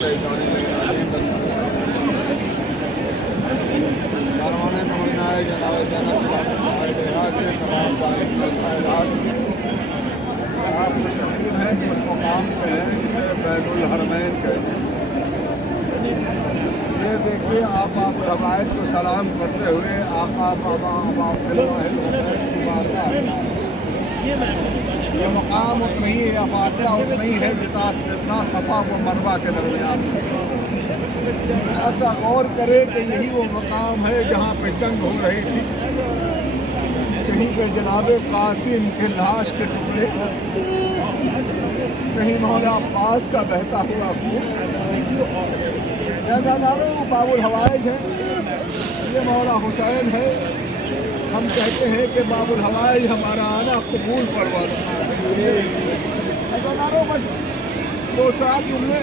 اس مقام پہ ہیں جسے بین الحرمین کہتے ہیں۔ یہ دیکھیے آپ الحوائج کو سلام کرتے ہوئے آقا بابا یہ مقام اتنا ہی ہے یا فاصلہ اتنا ہی ہے جتنا صفا و مروہ کے درمیان۔ ایسا غور کرے کہ یہی وہ مقام ہے جہاں پہ جنگ ہو رہی تھی، کہیں پہ جناب قاسم کے لاش کے ٹکڑے، کہیں مولا عباس کا بہتا ہوا خون۔ باب الحوائج ہے، یہ مولا حسین ہے۔ ہم کہتے ہیں کہ باب الحوائج ہمارا آنا قبول فرمانا۔ بس دو چار جملے،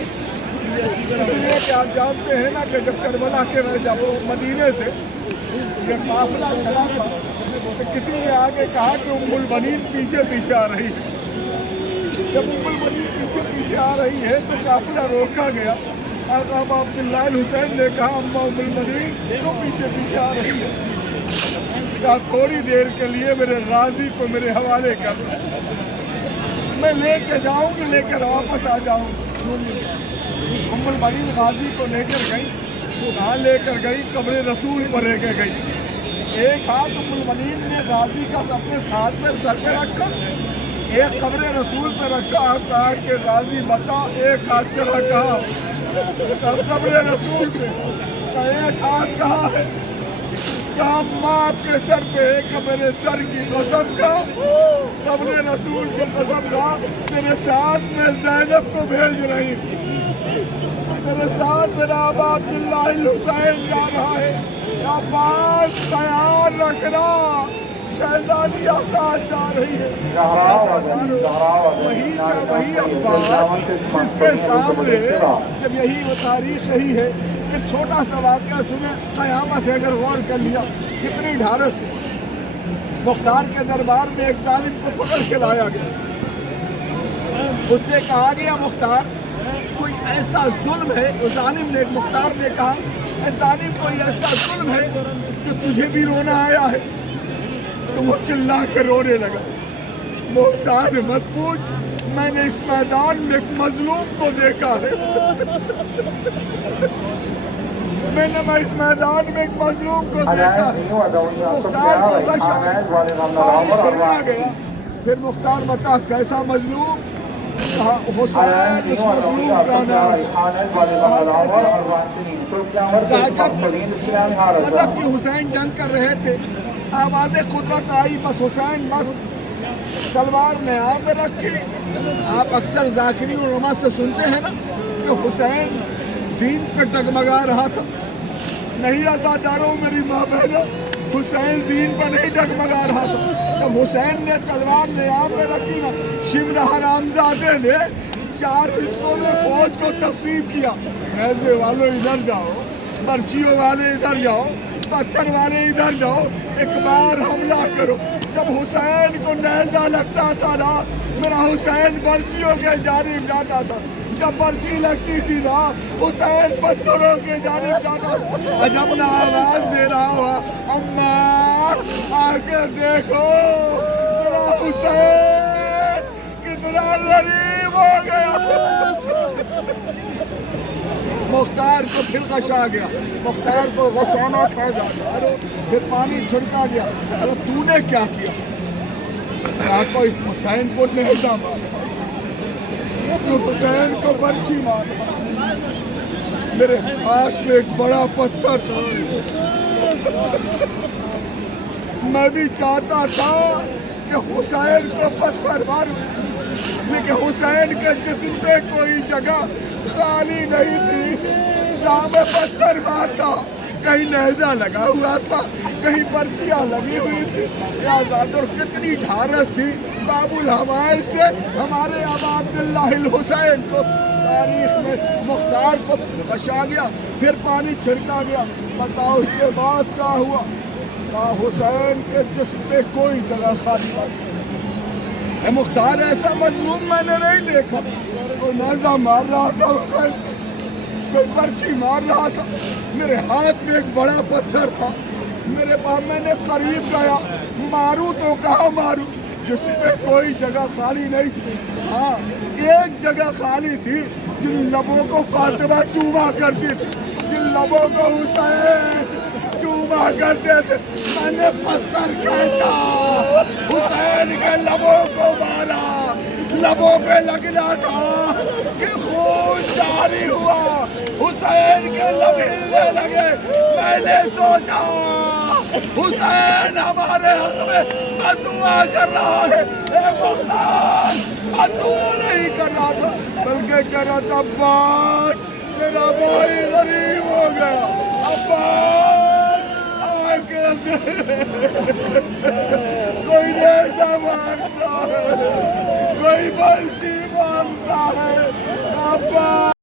اس لیے کہ آپ جانتے ہیں نا کہ جب کربلا کے جب مدینے سے یہ قافلہ چلا تھا تو کسی نے آگے کہا کہ ام البنین پیچھے پیچھے آ رہی ہے۔ جب ام البنین پیچھے پیچھے آ رہی ہے تو قافلہ روکا گیا۔ آقا عبداللہ الحسین نے کہا اما ام البنین کیوں پیچھے پیچھے آ رہی ہے؟ کہا تھوڑی دیر کے لیے میرے غازی کو میرے حوالے کر، میں لے کے جاؤں گی، لے کر واپس آ جاؤں۔ ام البنین غازی کو لے کر گئی، کہاں لے کر گئی؟ قبر رسول پر لے کے گئی۔ ایک ہاتھ ام البنین نے غازی کا اپنے ساتھ میں سر پہ رکھا، ایک قبر رسول پہ رکھا، کہا کہ غازی بتا ایک ہاتھ پہ رکھا قبر رسول پہ، ایک ہاتھ کہاں ہے؟ کہا ماں آپ کے سر پہ ہے کہ میرے سر کی قسم کا، قبر رسول کی قسم کا، تیرے ساتھ میں زینب کو بھیج رہی ہوں، تیرے ساتھ میرا ابا عبداللہ الحسین جا رہا ہے، عباس خیال رکھنا، شہزادی آزاد جا رہی ہے۔ وہی عباس جس کے سامنے جب یہی وہ تاریخ یہی ہے، ایک چھوٹا سا واقعہ سنے، قیامت ہے اگر غور کر لیا کتنی ڈھارس تھی۔ مختار کے دربار میں ایک ظالم کو پکڑ کے لایا گیا، اس سے کہا گیا مختار کوئی ایسا ظلم ہے، اس ظالم نے، مختار نے کہا اے ظالم کوئی ایسا ظلم ہے کہ تجھے بھی رونا آیا ہے؟ تو وہ چلا کے رونے لگا۔ مختار مت پوچھ، میں نے اس میدان میں ایک مظلوم کو دیکھا ہے، میں نے اس میدان میں ایک مظلوم کو دیکھا ہے۔ مختار کو غشا پانی چھڑکا گیا۔ پھر مختار بتا کیسا مظلوم؟ کہا حسین اس مظلوم کا نام۔ مطلب کہ حسین جنگ کر رہے تھے، آواز قدرت آئی، بس حسین بس تلوار نے آپ رکھی۔ آپ اکثر ذاکری علماء سے سنتے ہیں نا کہ حسین زین پہ ڈگمگا رہا تھا۔ نہیں آزاداروں میری ماں بہنوں، حسین زین پہ نہیں ڈگمگا رہا تھا۔ جب حسین نے تلوار نے آپ میں رکھی نا، شمر حرامزادے نے 4 حصوں میں فوج کو تقسیم کیا، نیزے والوں ادھر جاؤ، برچیوں والے ادھر جاؤ، پتھر والے ادھر جاؤ، ایک بار حملہ کرو۔ جب حسین کو نیزہ لگتا تھا نا، میرا حسین برچیوں کے جانب جاتا تھا، جب برچی لگتی تھی نا حسین پتھروں کے جانب جاتا تھا۔ جب نہ آواز دے رہا ہوا اماں آ کے دیکھو میرا حسین کتنا غریب ہو گیا۔ مختار کو پھر غشا گیا، مختار کو غشانا کھا جاتا، پھر پانی چھڑکا گیا۔ ارے تو نے کیا کیا؟ کہا کوئی حسین کو نیزہ مارا، حسین کو برچی مارا، میرے ہاتھ میں ایک بڑا پتھر تھا، میں بھی چاہتا تھا کہ حسین کو پتھر ماروں، لیکن حسین کے جسم پہ کوئی جگہ خالی نہیں تھی جہاں میں پتھر مارتا۔ کہیں نیزہ لگا ہوا تھا، کہیں پرچیاں لگی ہوئی تھی۔ اور کتنی ڈھارس تھی باب الحوائج سے ہمارے ابا عبداللہ الحسین کو تاریخ میں مختار کو بچا گیا، پھر پانی چھڑکا گیا۔ بتاؤ اس کے بعد کیا ہوا؟ کہا حسین کے جسم پہ کوئی جگہ خالی نہیں۔ مختار ایسا مظلوم میں نے نہیں دیکھا، وہ نیزہ مار رہا تھا حسین، کوئی برچھی مار رہا تھا، میرے ہاتھ میں ایک بڑا پتھر تھا، میرے پاس میں نے قریب گیا، ماروں تو کہاں ماروں، جس پہ کوئی جگہ خالی نہیں تھی۔ ہاں ایک جگہ خالی تھی، جن لبوں کو فاطمہ چوما کرتی تھی، جن لبوں کو حسین چوما کرتے تھے، میں نے پتھر کھینچا، حسین کے لبوں کو مارا، لبوں پہ لگنا تھا کہ خون جاری ہوا، حسین کے لب ہلنے لگے، میں نے سوچا حسین ہمارے حق میں بددعا کر رہا ہے، اے مختار بددعا نہیں کر رہا تھا بلکہ کہہ رہا تھا عباس میرا بھائی غریب ہو گیا، عباس آ کے کوئی نیزہ مارتا ہے، کوئی بلچی مارتا ہے، عباس